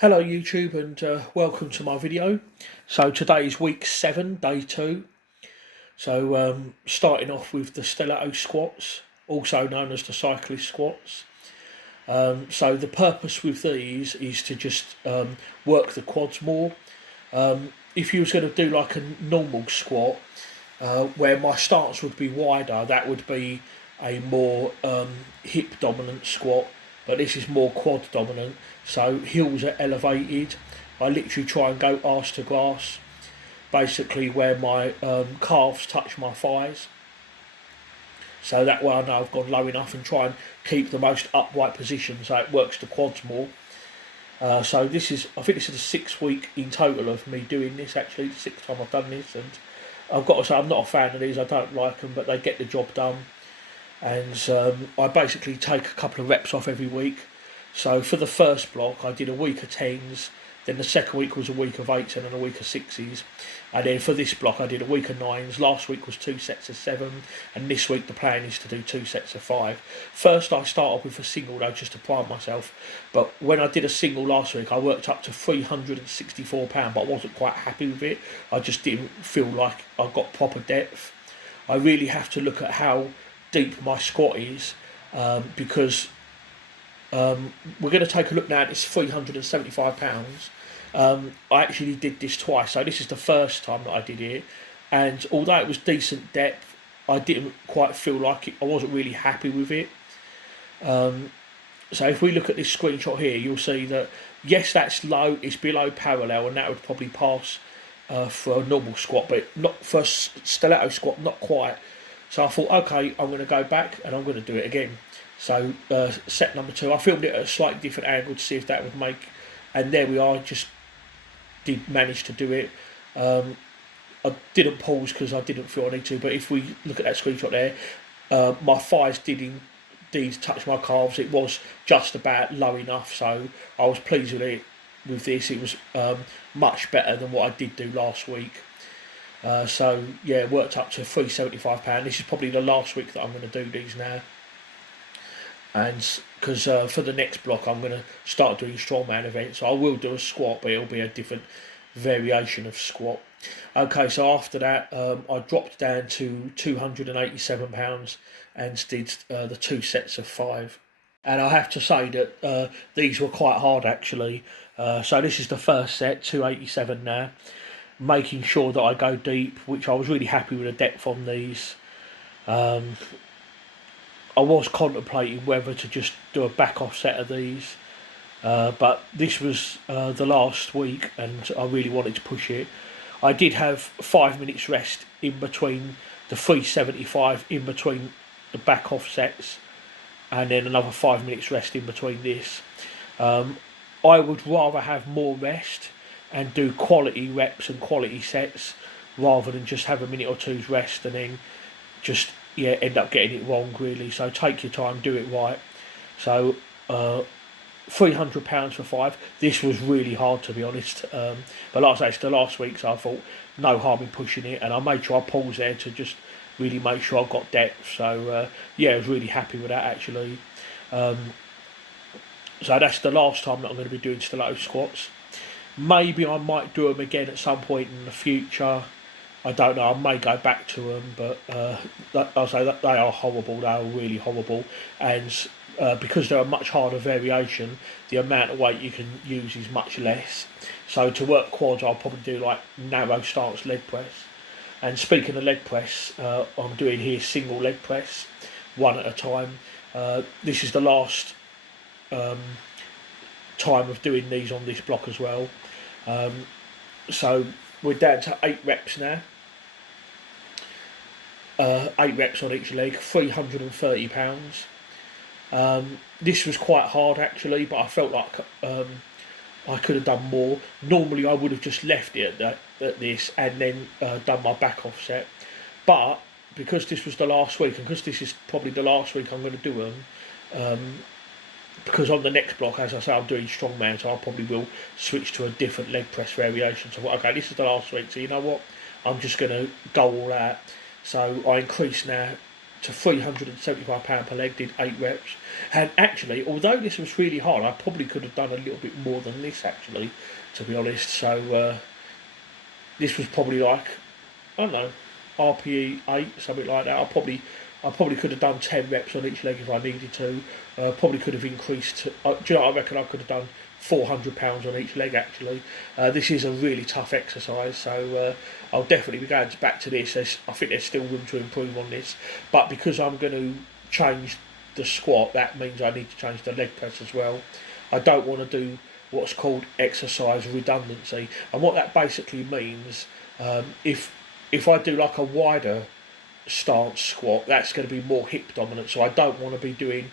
Hello YouTube and welcome to my video. So today is week 7, day 2. So starting off with the Stiletto Squats, also known as the cyclist squats. So the purpose with these is to just work the quads more. If you was going to do like a normal squat, where my stance would be wider, that would be a more hip dominant squat, but this is more quad dominant, so heels are elevated. I literally try and go arse to grass, basically where my calves touch my thighs, so that way I know I've gone low enough, and try and keep the most upright position so it works the quads more. So I think this is the 6th week in total of me doing this, actually the 6th time I've done this, and I've got to say I'm not a fan of these. I don't like them, but they get the job done. And I basically take a couple of reps off every week. So for the first block, I did a week of 10s. Then the second week was a week of 8s and then a week of 6s. And then for this block, I did a week of 9s. Last week was 2 sets of 7. And this week the plan is to do 2 sets of 5. First, I start off with a single though, just to prime myself. But when I did a single last week, I worked up to £364, but I wasn't quite happy with it. I just didn't feel like I got proper depth. I really have to look at how deep my squat is, because we're going to take a look now at this £375. I actually did this twice, so this is the first time that I did it, and although it was decent depth, I didn't quite feel like it. I wasn't really happy with it. So if we look at this screenshot here, you'll see that yes, that's low, it's below parallel, and that would probably pass for a normal squat, but not for a stiletto squat, not quite. So I thought, okay, I'm going to go back and I'm going to do it again. So set number 2, I filmed it at a slightly different angle to see if that would make, and there we are, just did manage to do it. I didn't pause because I didn't feel I need to, but if we look at that screenshot there, my thighs did indeed touch my calves. It was just about low enough, so I was pleased with it. With this, it was much better than what I did do last week. So yeah, worked up to £375. This is probably the last week that I'm going to do these now, and because for the next block I'm going to start doing strongman events. So I will do a squat, but it'll be a different variation of squat. Okay, so after that I dropped down to £287 and did the 2 sets of 5. And I have to say that these were quite hard actually. So this is the first set, 287 now. Making sure that I go deep, which I was really happy with the depth on these. I was contemplating whether to just do a back off set of these, but this was the last week and I really wanted to push it. I did have 5 minutes rest in between the 375, in between the back off sets, and then another 5 minutes rest in between this. I would rather have more rest and do quality reps and quality sets rather than just have a minute or two's rest and then just end up getting it wrong really. So take your time, do it right. So £300 for 5. This was really hard, to be honest, but like I say, it's the last week, so I thought no harm in pushing it, and I made sure I paused there to just really make sure I got depth. So yeah, I was really happy with that actually. So that's the last time that I'm going to be doing stiletto squats. Maybe I might do them again at some point in the future. I don't know. I may go back to them, but I'll say that they are horrible. They are really horrible, and because they're a much harder variation, the amount of weight you can use is much less. So to work quads, I'll probably do like narrow stance leg press. And speaking of leg press, I'm doing here single leg press, one at a time. This is the last time of doing these on this block as well. So we're down to 8 reps now. 8 reps on each leg, £330. This was quite hard actually, but I felt like I could have done more. Normally I would have just left it at this and then done my back off set, but because this was the last week, and because this is probably the last week I'm going to do them, because on the next block, as I say, I'm doing strongman, so I probably will switch to a different leg press variation. So okay, this is the last week, so you know what, I'm just going to go all out. So I increase now to £375 per leg, did 8 reps. And actually, although this was really hard, I probably could have done a little bit more than this, actually, to be honest. So this was probably like, I don't know, RPE 8, something like that. I probably could have done 10 reps on each leg if I needed to. Probably could have increased. Do you know what I reckon? I could have done £400 on each leg, actually. This is a really tough exercise, so I'll definitely be going back to this. I think there's still room to improve on this, but because I'm going to change the squat, that means I need to change the leg press as well. I don't want to do what's called exercise redundancy, and what that basically means, if I do like a wider stance squat, that's going to be more hip dominant, so I don't want to be doing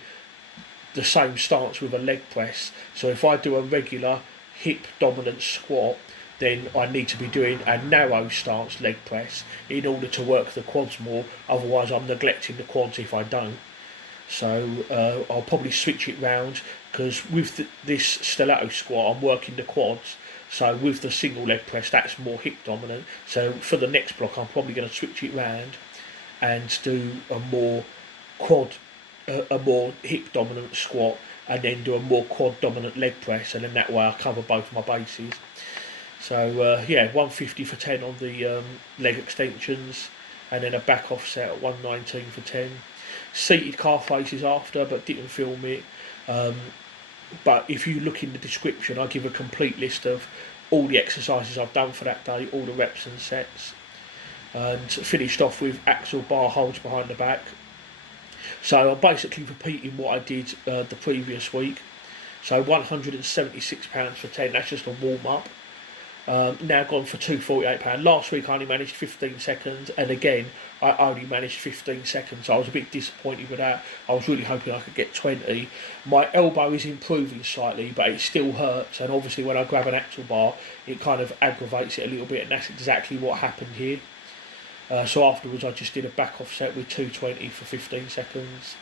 the same stance with a leg press. So if I do a regular hip dominant squat, then I need to be doing a narrow stance leg press in order to work the quads more. Otherwise, I'm neglecting the quads if I don't. So I'll probably switch it round, because with this stiletto squat, I'm working the quads. So with the single leg press, that's more hip dominant. So for the next block, I'm probably going to switch it round and do a more a more hip dominant squat, and then do a more quad dominant leg press, and then that way I cover both my bases. So yeah, 150 for 10 on the leg extensions, and then a back offset at 119 for 10. Seated calf raises after, but didn't film it. But if you look in the description, I give a complete list of all the exercises I've done for that day, all the reps and sets, and finished off with axle bar holds behind the back. So I'm basically repeating what I did the previous week. So £176 for 10, that's just a warm up. Now gone for £248. Last week I only managed 15 seconds, and again I only managed 15 seconds. So I was a bit disappointed with that. I was really hoping I could get 20. My elbow is improving slightly, but it still hurts, and obviously when I grab an axle bar, it kind of aggravates it a little bit, and that's exactly what happened here. So afterwards I just did a back offset with 220 for 15 seconds.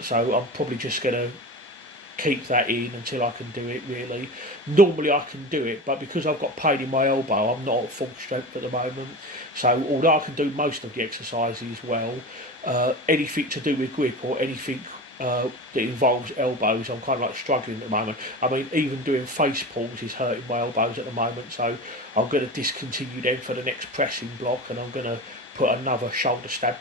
So I'm probably just going to keep that in until I can do it, really. Normally I can do it, but because I've got pain in my elbow, I'm not at full strength at the moment. So although I can do most of the exercises well, anything to do with grip or anything that involves elbows, I'm kind of like struggling at the moment. I mean, even doing face pulls is hurting my elbows at the moment, so I'm going to discontinue them for the next pressing block, and I'm going to put another shoulder stab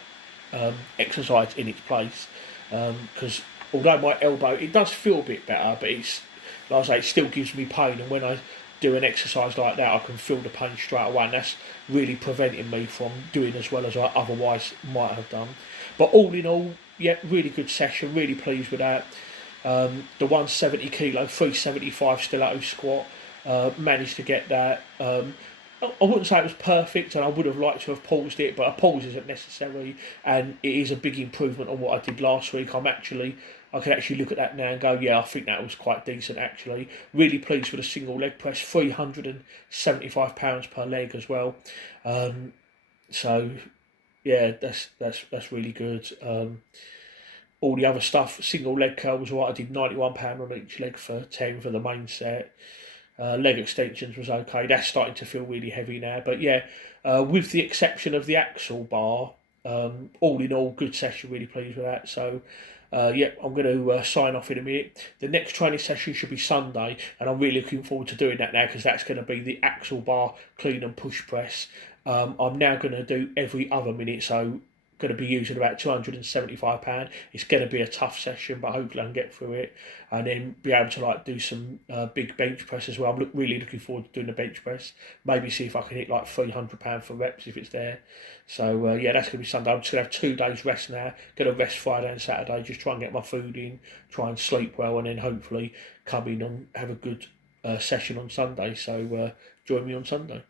exercise in its place, because although my elbow, it does feel a bit better, but it's, like I say, it still gives me pain, and when I do an exercise like that, I can feel the pain straight away, and that's really preventing me from doing as well as I otherwise might have done. But all in all, yeah, really good session, really pleased with that. The 170 kilo, 375 stiletto squat, managed to get that. I wouldn't say it was perfect, and I would have liked to have paused it, but a pause isn't necessary, and it is a big improvement on what I did last week. I can actually look at that now and go, yeah, I think that was quite decent, actually. Really pleased with a single leg press, £375 per leg as well. So yeah, that's really good. All the other stuff, single leg curl was what I did, £91 on each leg for 10 for the main set. Leg extensions was okay. That's starting to feel really heavy now. But yeah, with the exception of the axle bar, all in all, good session. Really pleased with that. So yeah, I'm going to sign off in a minute. The next training session should be Sunday, and I'm really looking forward to doing that now, because that's going to be the axle bar clean and push press. I'm now going to do every other minute, so going to be using about £275. It's going to be a tough session, but hopefully I can get through it, and then be able to like do some big bench press as well. I'm really looking forward to doing the bench press. Maybe see if I can hit like £300 for reps if it's there. So yeah, that's going to be Sunday. I'm just going to have 2 days rest now. Going to rest Friday and Saturday, just try and get my food in, try and sleep well, and then hopefully come in and have a good session on Sunday. So join me on Sunday.